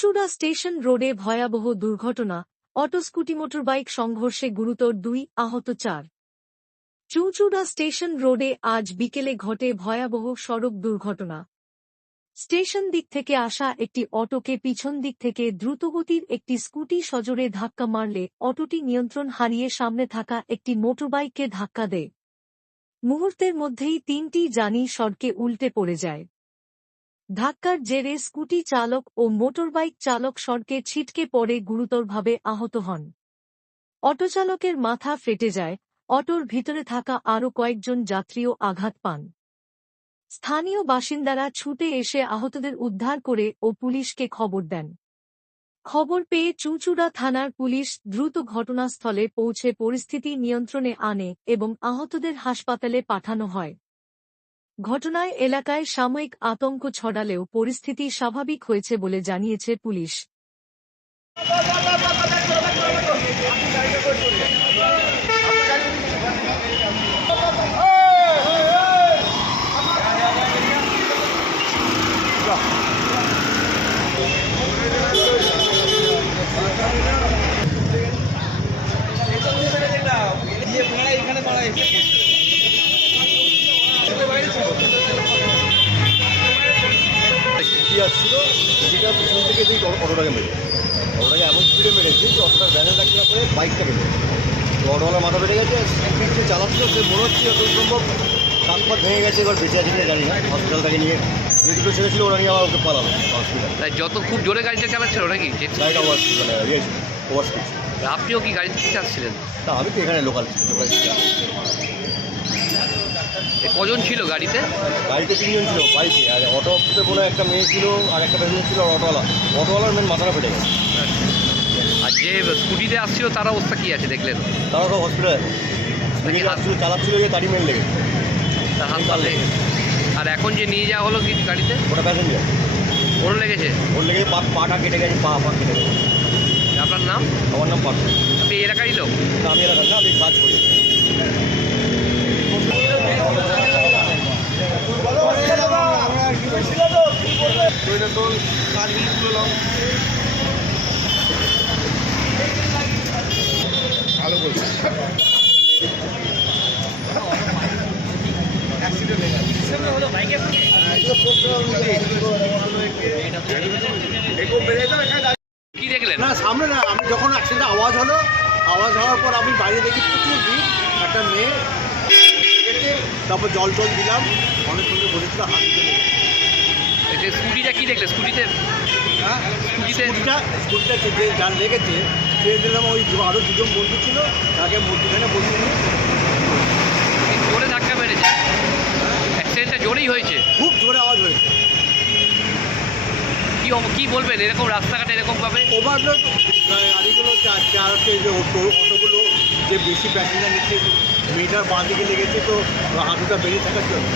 চুঁচুড়া station রোডে ভয়াবহ দুর্ঘটনা অটো স্কুটি মোটরবাইক সংঘর্ষে গুরুতর দুই আহত চার। চুঁচুড়া স্টেশন রোডে আজ বিকেলে ঘটে ভয়াবহ সড়ক দুর্ঘটনা। স্টেশন দিক থেকে আসা একটি অটোকে পিছন দিক থেকে দ্রুতগতির একটি স্কুটি সজোরে ধাক্কা মারলে অটোটি নিয়ন্ত্রণ হারিয়ে সামনে থাকা একটি মোটরবাইককে ধাক্কা দেয়। মুহূর্তের মধ্যেই তিনটি জানি সড়কে উল্টে পড়ে যায়। ধাক্কার জেরে স্কুটি চালক ও মোটরবাইক চালক সড়কে ছিটকে পড়ে গুরুতরভাবে আহত হন। অটোচালকের মাথা ফেটে যায়, অটোর ভিতরে থাকা আরও কয়েকজন যাত্রীও আঘাত পান। স্থানীয় বাসিন্দারা ছুটে এসে আহতদের উদ্ধার করে ও পুলিশকে খবর দেন। খবর পেয়ে চুঁচুড়া থানার পুলিশ দ্রুত ঘটনাস্থলে পৌঁছে পরিস্থিতি নিয়ন্ত্রণে আনে এবং আহতদের হাসপাতালে পাঠানো হয়। ঘটনায় এলাকায় সাময়িক আতঙ্ক ছড়ালেও পরিস্থিতি স্বাভাবিক হয়েছে বলে জানিয়েছে পুলিশ দিয়ে দাঁড়ায় এখানে দাঁড়ায় আসছিল যেটা পিছন থেকে সেই অটোটাকে মেরে অটোটাকে এমন স্পিডে মেরেছে যে অটোটা ব্যানে রাখার পরে বাইকটা মেরে তো অটোওয়ালা মাথা বেড়ে গেছে স্পিড যে চালাচ্ছিল সে মনে হচ্ছে যত সম্ভব। কান পাত ভেঙে গেছে এবার বেঁচে আছে কিনা জানি না হসপিটাল থেকে নিয়ে। যে দুটো ছেলে ছিল ওরা নিয়ে আবার ওকে পালালো হসপিটাল তাই যত খুব জোরে গাড়িটা চালাচ্ছিল নাকি? যে গাড়িটা ওভার মানে ইয়ে ওভার স্পিড আপনিও কি গাড়ি থেকে চাচ্ছিলেন তা আমি তো এখানে লোকাল এ কজন ছিল গাড়িতে? গাড়িতে তিনজন ছিল বাইকে। আর অটোতে বলে একটা মেয়ে ছিল আর একটা প্যাসেঞ্জার ছিল আর অটোওয়ালা অটোওয়ালার মেন মাথাটা ফেটে গেছে। আর যে স্কুটিতে আসছিল তার অবস্থা কী আছে দেখলেন? তারা তো হসপিটালে নাকি হাত- চালাচ্ছিল যে গাড়ি মেন লেগেছে। পা আর এখন যে নিয়ে যাওয়া হলো কি গাড়িতে? ওটা প্যাসেঞ্জার ওর লেগেছে? ওর লেগে পা পাটা কেটে গেছে পা পা কেটে গেছে। আপনার নাম? আমার নাম পার্থ। আপনি এই এলাকারই লোক? আমি এলাকার না আমি কাজ করি। তোর কাজগুলি তুলে নাও। ভালো বলছি কি দেখলেন? না সামনে না আমি যখন অ্যাক্সিডেন্ট আওয়াজ হলো আওয়াজ হওয়ার পর আমি বাইরে দেখি প্রচুর ভিড় একটা মেয়ে তারপর জল টল দিলাম অনেক সুন্দর বসেছিল হাত স্কুটিটা কি দেখলে? স্কুটিতে হ্যাঁ? স্কুলটা যে যার লেগেছে সে দিলাম ওই আরও দুজন বন্ধু ছিল তাকে মধ্যখানে বসে নিয়ে জোরে ধাক্কা মেরেছে। অ্যাক্সিডেন্টটা জোরেই হয়েছে। খুব জোরে আওয়াজ হয়েছে। কি বলবেন? এরকম রাস্তাঘাটে এরকম ভাবে ওভারলোড গাড়িগুলো চার চার হচ্ছে যে অটো অটোগুলো যে বেশি প্যাসেঞ্জার নিচ্ছে মেয়েটার বাঁ দিকে লেগেছে তো হাঁটুটা বেরিয়ে থাকার জন্য।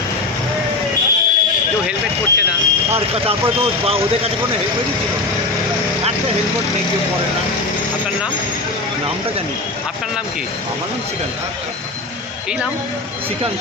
পরছে না। আর তারপরে তো বা- ওদের কাছে কোনো হেলমেটই ছিল। একটা হেলমেট নেই কেউ পরে না। আপনার নাম? নামটা জানি। আপনার নাম কি? আমার নাম শ্রীকান্ত। এই নাম? শ্রীকান্ত।